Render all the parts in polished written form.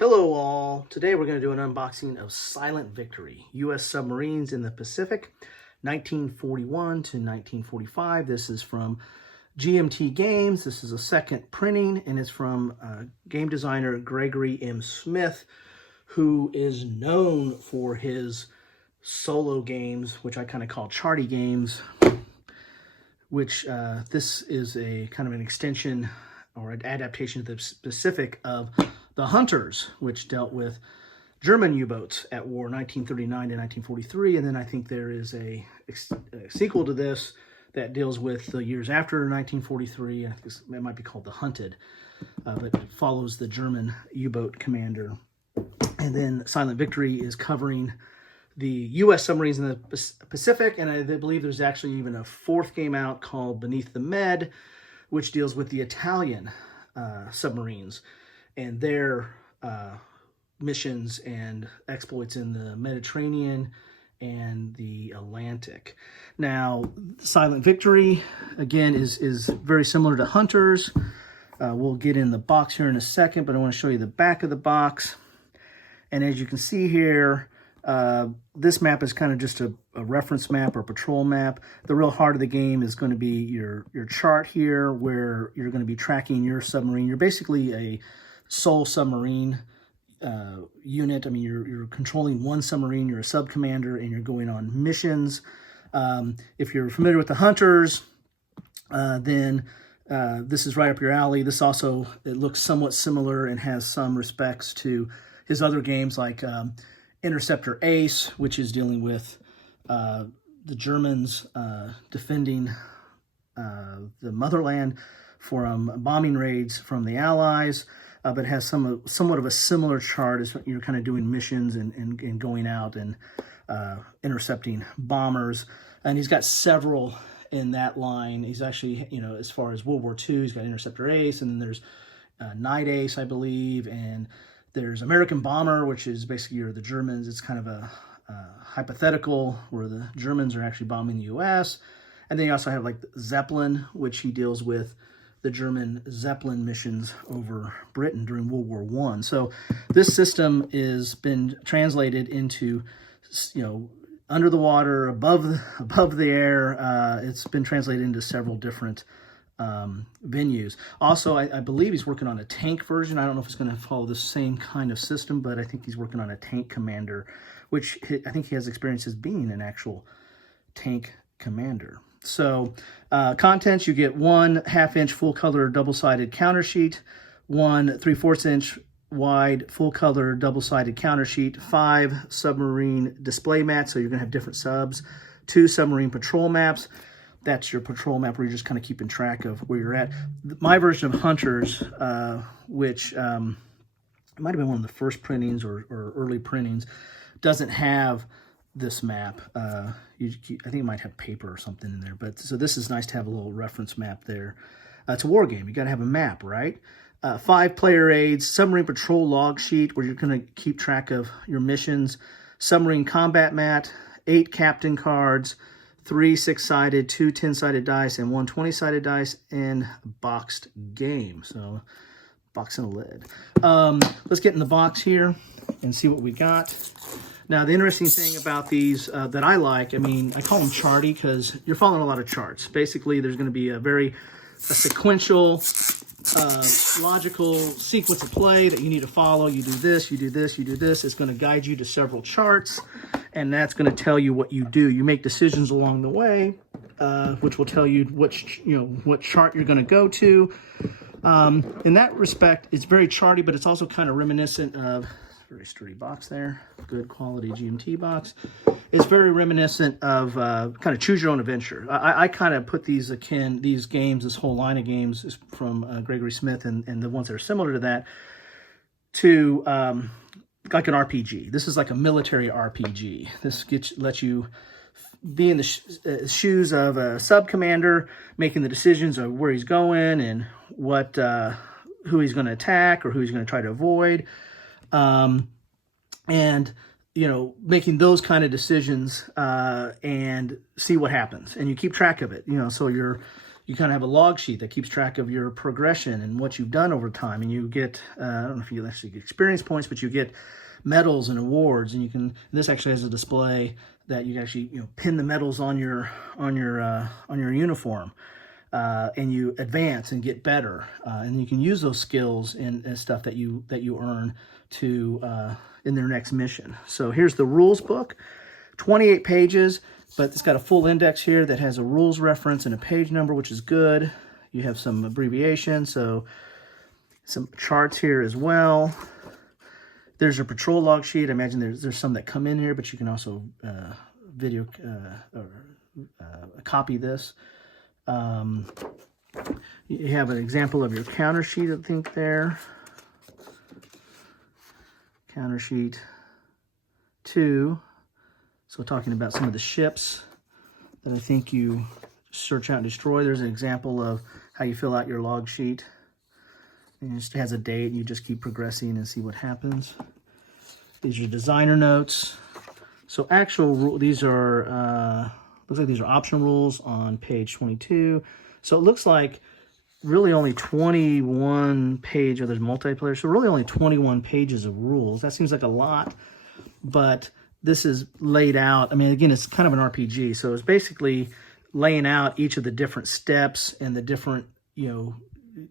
Hello all! Today we're going to do an unboxing of Silent Victory, US Submarines in the Pacific, 1941 to 1945. This is from GMT Games. This is a second printing, and it's from game designer Gregory M. Smith, who is known for his solo games, which I kind of call charty games, which this is a kind of an extension or an adaptation to the Pacific of The Hunters, which dealt with German U-boats at war 1939 to 1943. And then I think there is a sequel to this that deals with the years after 1943. I think it might be called The Hunted, but it follows the German U-boat commander. And then Silent Victory is covering the US submarines in the Pacific, and I believe there's actually even a fourth game out called Beneath the Med, which deals with the Italian submarines and their missions and exploits in the Mediterranean and the Atlantic. Now, Silent Victory, again, is very similar to Hunters. We'll get in the box here in a second, but I want to show you the back of the box. And as you can see here, this map is kind of just a reference map or patrol map. The real heart of the game is going to be your chart here, where you're going to be tracking your submarine. You're basically a sole submarine unit. I mean, you're controlling one submarine, you're a sub commander, and you're going on missions. If you're familiar with the Hunters, then this is right up your alley. This also, it looks somewhat similar and has some respects to his other games like Interceptor Ace, which is dealing with the Germans defending the motherland from bombing raids from the Allies, but has somewhat of a similar chart as you're kind of doing missions and going out and intercepting bombers. And he's got several in that line. He's actually, as far as World War II, he's got Interceptor Ace, and then there's Night Ace, I believe, and there's American Bomber, which is basically the Germans. It's kind of a hypothetical where the Germans are actually bombing the U.S. And then you also have like Zeppelin, which he deals with the German Zeppelin missions over Britain during World War I. So this system is been translated into, under the water, above the air. It's been translated into several different venues. Also, I believe he's working on a tank version. I don't know if it's going to follow the same kind of system, but I think he's working on a tank commander, which I think he has experience as being an actual tank commander. So contents, you get 1 1/2-inch full-color double-sided counter sheet, 1 3/4-inch wide full-color double-sided counter sheet, 5 submarine display mats, so you're going to have different subs, 2 submarine patrol maps. That's your patrol map where you're just kind of keeping track of where you're at. My version of Hunters, which might have been one of the first printings or early printings, doesn't have this map. I think it might have paper or something in there. But so this is nice to have a little reference map there. It's a war game. You got to have a map, right? 5 player aids, submarine patrol log sheet where you're going to keep track of your missions, submarine combat mat, 8 captain cards, 3 6-sided, 2 10-sided dice, and 1 20-sided dice, and boxed game. So, box and a lid. Let's get in the box here and see what we got. Now, the interesting thing about these that I like, I call them charty because you're following a lot of charts. Basically, there's going to be a sequential, logical sequence of play that you need to follow. You do this, you do this, you do this. It's going to guide you to several charts, and that's going to tell you what you do. You make decisions along the way, which will tell you what chart you're going to go to. In that respect, it's very charty, but it's also kind of reminiscent of very sturdy box there, good quality GMT box. It's very reminiscent of kind of choose your own adventure. I kind of put these games, this whole line of games is from Gregory Smith and the ones that are similar to that, to like an RPG. This is like a military RPG. This lets you be in the shoes of a sub commander, making the decisions of where he's going and who he's going to attack or who he's going to try to avoid. And making those kind of decisions and see what happens, and you keep track of it. So you kind of have a log sheet that keeps track of your progression and what you've done over time. And you get, I don't know if you actually get experience points, but you get medals and awards. And you can, this actually has a display that you can actually, pin the medals on your uniform. And you advance and get better, and you can use those skills and stuff that you earn to in their next mission. So here's the rules book, 28 pages, but it's got a full index here that has a rules reference and a page number, which is good. You have some abbreviation, so some charts here as well. There's a patrol log sheet. I imagine there's some that come in here, but you can also video copy this. You have an example of your counter sheet, I think, there. Counter sheet 2. So talking about some of the ships that I think you search out and destroy. There's an example of how you fill out your log sheet. And it just has a date, and you just keep progressing and see what happens. These are designer notes. So these are, looks like these are optional rules on page 22. So it looks like really only 21 pages, there's multiplayer, so really only 21 pages of rules. That seems like a lot, but this is laid out. I mean, again, it's kind of an RPG, so it's basically laying out each of the different steps and the different,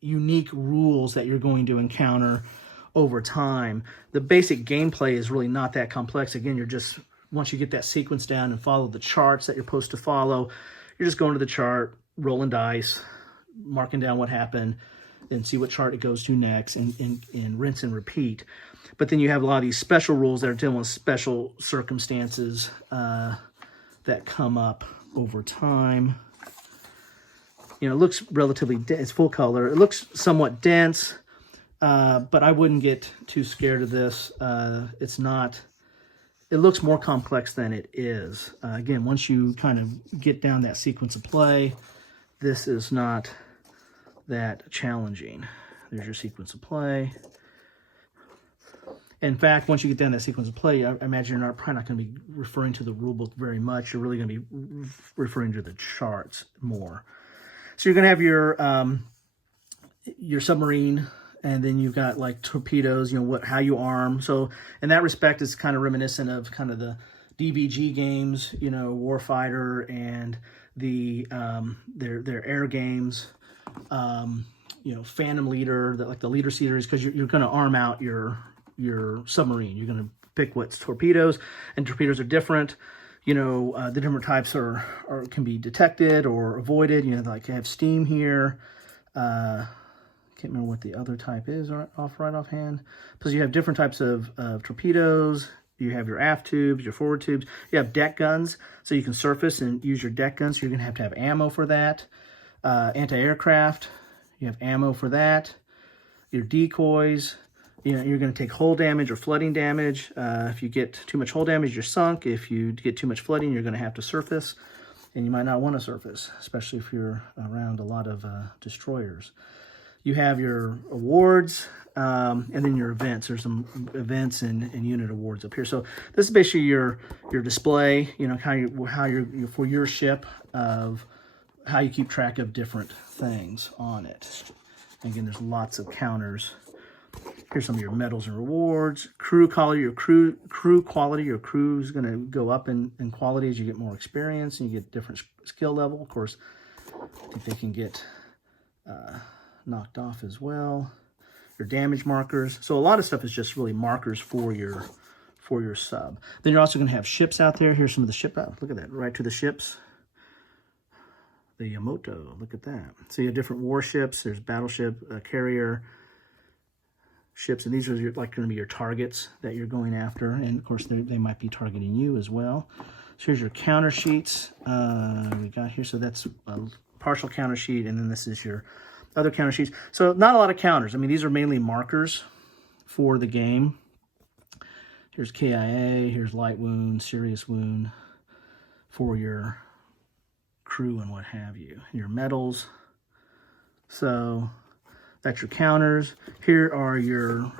unique rules that you're going to encounter over time. The basic gameplay is really not that complex. Again, you're just, once you get that sequence down and follow the charts that you're supposed to follow, you're just going to the chart, rolling dice, marking down what happened, then see what chart it goes to next, and rinse and repeat. But then you have a lot of these special rules that are dealing with special circumstances that come up over time. It looks relatively it's full color. It looks somewhat dense, but I wouldn't get too scared of this. It's not. It looks more complex than it is. Again, once you kind of get down that sequence of play, this is not that challenging. There's your sequence of play. In fact, once you get down that sequence of play, I imagine you're probably not going to be referring to the rule book very much. You're really going to be referring to the charts more. So you're going to have your submarine, and then you've got like torpedoes, how you arm. So in that respect, it's kind of reminiscent of kind of the DVG games, Warfighter, and the their air games, Phantom Leader, like the Leader series, because you're going to arm out your submarine. You're going to pick what's torpedoes, and torpedoes are different. The different types can be detected or avoided. Like you have steam here. Can't remember what the other type is right offhand. Because you have different types of torpedoes. You have your aft tubes, your forward tubes. You have deck guns, so you can surface and use your deck guns. So you're going to have ammo for that. Anti-aircraft, you have ammo for that. Your decoys, you're going to take hull damage or flooding damage. If you get too much hull damage, you're sunk. If you get too much flooding, you're going to have to surface. And you might not want to surface, especially if you're around a lot of destroyers. You have your awards, and then your events. There's some events and unit awards up here. So this is basically your display, how you for your ship, of how you keep track of different things on it. Again, there's lots of counters. Here's some of your medals and rewards. Crew quality, your crew quality. Your crew is going to go up in quality as you get more experience and you get different skill level. Of course, I think they can get knocked off as well. Your damage markers. So a lot of stuff is just really markers for your sub. Then you're also going to have ships out there. Here's some of the ship out. Look at that, right to the ships. The Yamato, look at that. So you have different warships. There's battleship, carrier ships, and these are going to be your targets that you're going after. And of course, they might be targeting you as well. So here's your counter sheets we got here. So that's a partial counter sheet, and then this is your other counter sheets. So not a lot of counters. I mean, these are mainly markers for the game. Here's KIA, here's light wound, serious wound for your crew and what have you. Your medals. So that's your counters. Here are your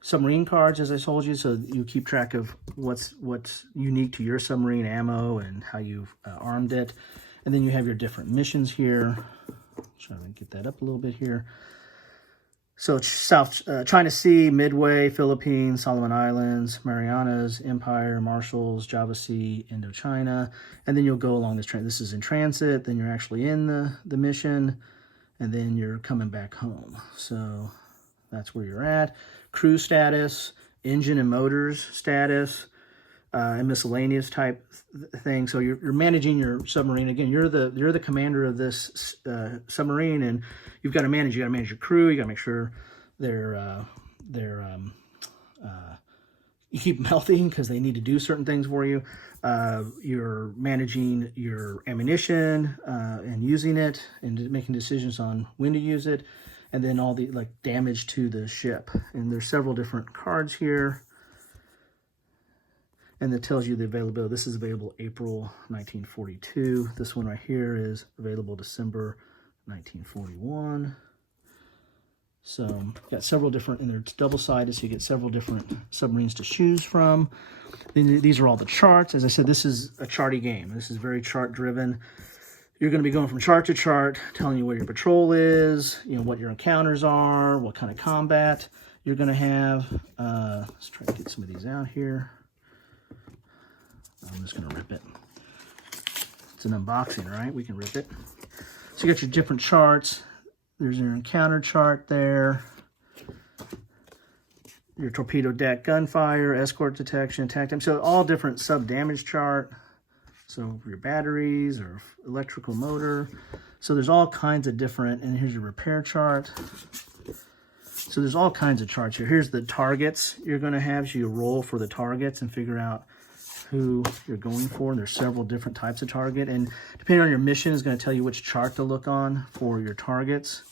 submarine cards, as I told you. So you keep track of what's unique to your submarine ammo and how you've armed it. And then you have your different missions here. Try to get that up a little bit here. So China Sea, Midway, Philippines, Solomon Islands, Marianas, Empire, Marshalls, Java Sea, Indochina. And then you'll go along this train. This is in transit. Then you're actually in the mission. And then you're coming back home. So that's where you're at. Crew status, engine and motors status, and miscellaneous type thing. So you're managing your submarine. Again, you're the commander of this submarine, and you've got to manage. You got to manage your crew. You got to make sure you keep them healthy because they need to do certain things for you. You're managing your ammunition and using it, and making decisions on when to use it, and then all the damage to the ship. And there's several different cards here. And it tells you the availability. This is available April 1942. This one right here is available December 1941. So you've got several different, and they're double-sided, so you get several different submarines to choose from. These are all the charts. As I said, this is a charty game. This is very chart-driven. You're going to be going from chart to chart, telling you where your patrol is, what your encounters are, what kind of combat you're going to have. Let's try to get some of these out here. I'm just going to rip it. It's an unboxing, right? We can rip it. So you got your different charts. There's your encounter chart there. Your torpedo deck gunfire, escort detection, attack time. So all different sub-damage chart. So for your batteries or electrical motor. So there's all kinds of different, and here's your repair chart. So there's all kinds of charts here. Here's the targets you're going to have. So you roll for the targets and figure out who you're going for. There's several different types of target, and depending on your mission is going to tell you which chart to look on for your targets.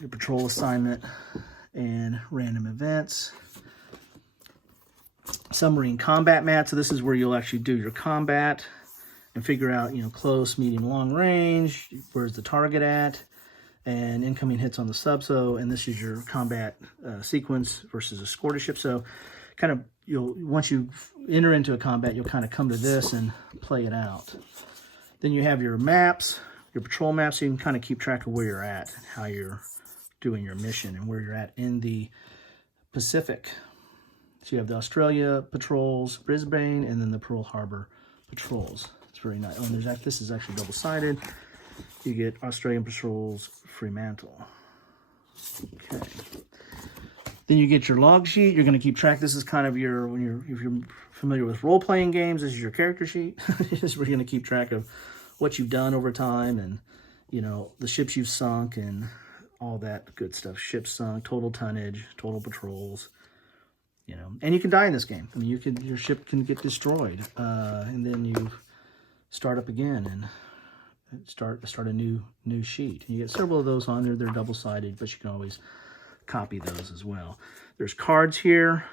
Your patrol assignment and random events. Submarine Combat mat. So this is where you'll actually do your combat and figure out, close, medium, long range. Where's the target at? And incoming hits on the sub. So, and this is your combat sequence versus escort a ship. So kind of, once you enter into a combat, you'll kind of come to this and play it out. Then you have your maps, your patrol maps, so you can kind of keep track of where you're at, how you're doing your mission, and where you're at in the Pacific. So you have the Australia patrols, Brisbane, and then the Pearl Harbor patrols. It's very nice. Oh, and this is actually double-sided. You get Australian patrols, Fremantle. Okay. Then you get your log sheet. You're going to keep track. This is kind of if you're familiar with role-playing games, this is your character sheet. This is where you're going to keep track of what you've done over time, and the ships you've sunk and all that good stuff. Ships sunk, total tonnage, total patrols. And you can die in this game. I mean, your ship can get destroyed, and then you start up again and start a new sheet. And you get several of those on there. They're double-sided, but you can always copy those as well. There's cards here,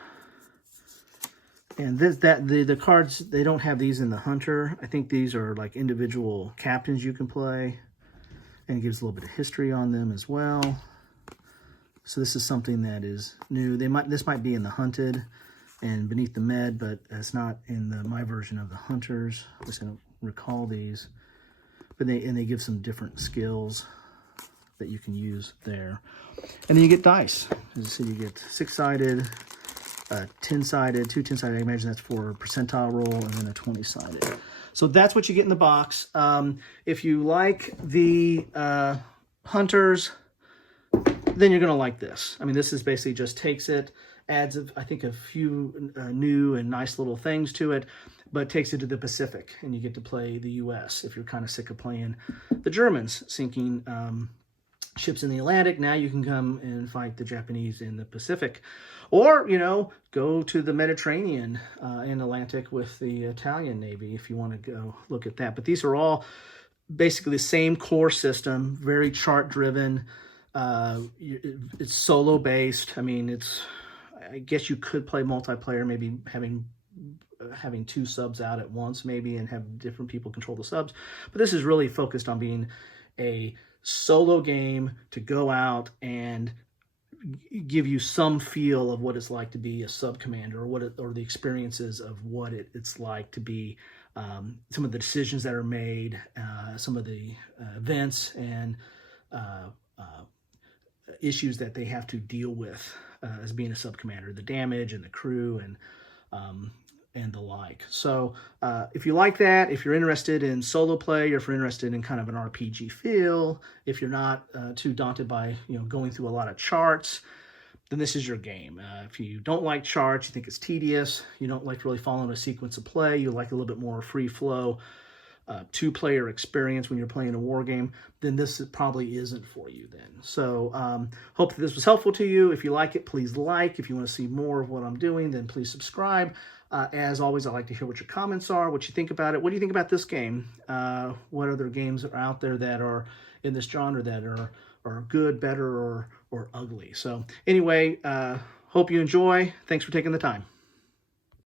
and the cards, they don't have these in the Hunter. I think these are like individual captains you can play, and it gives a little bit of history on them as well. So this is something that is new. This might be in the Hunted and Beneath the Med, but it's not in my version of the Hunters. I'm just going to recall these, but they give some different skills that you can use there. And then you get dice. As I said, you get 6-sided, 10-sided, 2 10-sided. I imagine that's for a percentile roll, and then a 20-sided. So that's what you get in the box. If you like the Hunters, then you're going to like this. I mean, this is basically just takes it, adds, I think, a few new and nice little things to it, but takes it to the Pacific, and you get to play the US. If you're kind of sick of playing the Germans sinking ships in the Atlantic, now you can come and fight the Japanese in the Pacific. Or, go to the Mediterranean and Atlantic with the Italian Navy if you want to go look at that. But these are all basically the same core system, very chart-driven. It's solo-based. I mean, I guess you could play multiplayer, maybe having 2 subs out at once, maybe, and have different people control the subs. But this is really focused on being a solo game to go out and give you some feel of what it's like to be a sub commander, or the experiences of what it's like to be some of the decisions that are made, some of the events and issues that they have to deal with as being a sub-commander, the damage and the crew and the like. So if you like that, if you're interested in solo play, or if you're interested in kind of an RPG feel, if you're not too daunted by going through a lot of charts, then this is your game. If you don't like charts, you think it's tedious, you don't like really following a sequence of play, you like a little bit more free flow, two-player experience when you're playing a war game, then this probably isn't for you then. So hope that this was helpful to you. If you like it, please like. If you want to see more of what I'm doing, then please subscribe. As always, I like to hear what your comments are, what you think about it. What do you think about this game? What other games are out there that are in this genre that are good, better, or ugly? So anyway, hope you enjoy. Thanks for taking the time.